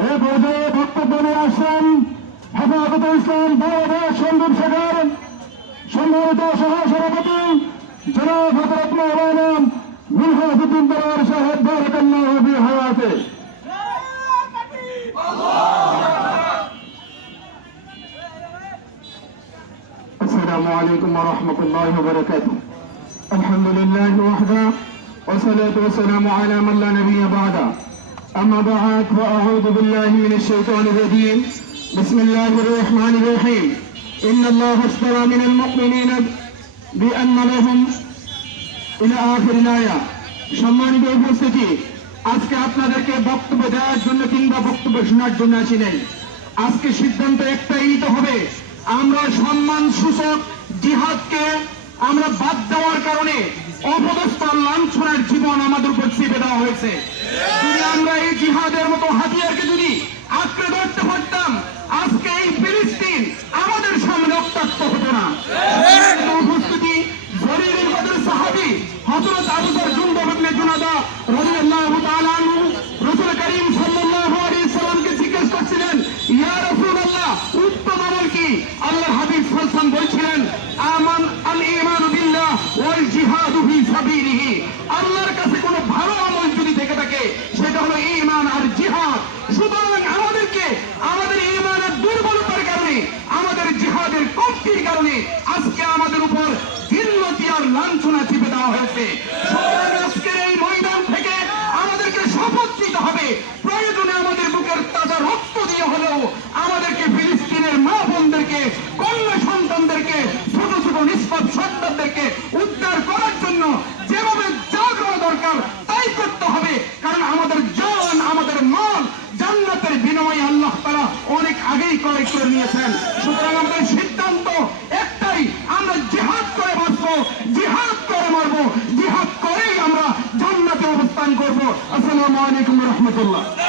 এ পর্যায়ে বক্তব্য নিয়ে আসেন হেফাজত ইসলাম বাংলাদেশ সন্দীপ শেখর সম্মানিত সহ সভাপতি জনাব হজরত মৌলানা মিনহাজুদ্দিন দলার সাহেব বারাকাল্লাহ বি হায়াতে السلام عليكم ورحمة الله وبركاته الحمد لله وحده والصلاة والسلام على من لا نبي بعده أما بعد فأعوذ بالله من الشيطان الرجيم بسم الله الرحمن الرحيم إن الله اشترى من المؤمنين بأن لهم إلى آخر الآية সম্মানিত উপস্থিতি আজকে আপনাদেরকে বক্তব্য দেওয়ার জন্য কিংবা বক্তব্য শোনার জন্য আসি নাই আজকে সিদ্ধান্ত একটাই নিতে হবে আমরা সম্মান সূচক জিহাদকে আমরা বাদ দেওয়ার কারণে অপদস্থ লাঞ্ছনার জীবন আমাদের উপর চেপে দেওয়া হয়েছে জিজ্ঞেস করছিলেন, ইয়া রাসূলুল্লাহ, উত্তম আমল কি? আল্লাহর হাবিব বলছিলেন, আমান আল ঈমান বিল্লাহ ওয়াল জিহাদু ফি সাবিলিহি আল্লাহর কাছে কোনো ভালো আমল যদি থেকে থাকে সেটা হলো ঈমান আর জিহাদ সুতরাং আমাদেরকে আমাদের ঈমানের দুর্বলতার কারণে আমাদের কমতির কারণে আজকে আমাদের উপর দিল্লতি আর লাঞ্ছনা চেপে দেওয়া হয়েছে। আজকের এই ময়দান থেকে আমাদেরকে শপথ হবে। প্রয়োজনে আমাদের বুকের তাজা রক্ত দিয়ে হলেও আমাদেরকে ফিলিস্তিনের মা বোনদেরকে, কন্যা সন্তানদেরকে, ছোট ছোট সন্তানদেরকে উদ্ধার করার জন্য যেভাবে যা করা দরকার, তাই করতে হবে। কারণ আমাদের জান, আমাদের মন জান্নাতের বিনিময়ে আল্লাহ তারা অনেক আগেই ক্রয় করে নিয়েছেন। সুতরাং আমাদের عليكم ورحمة الله.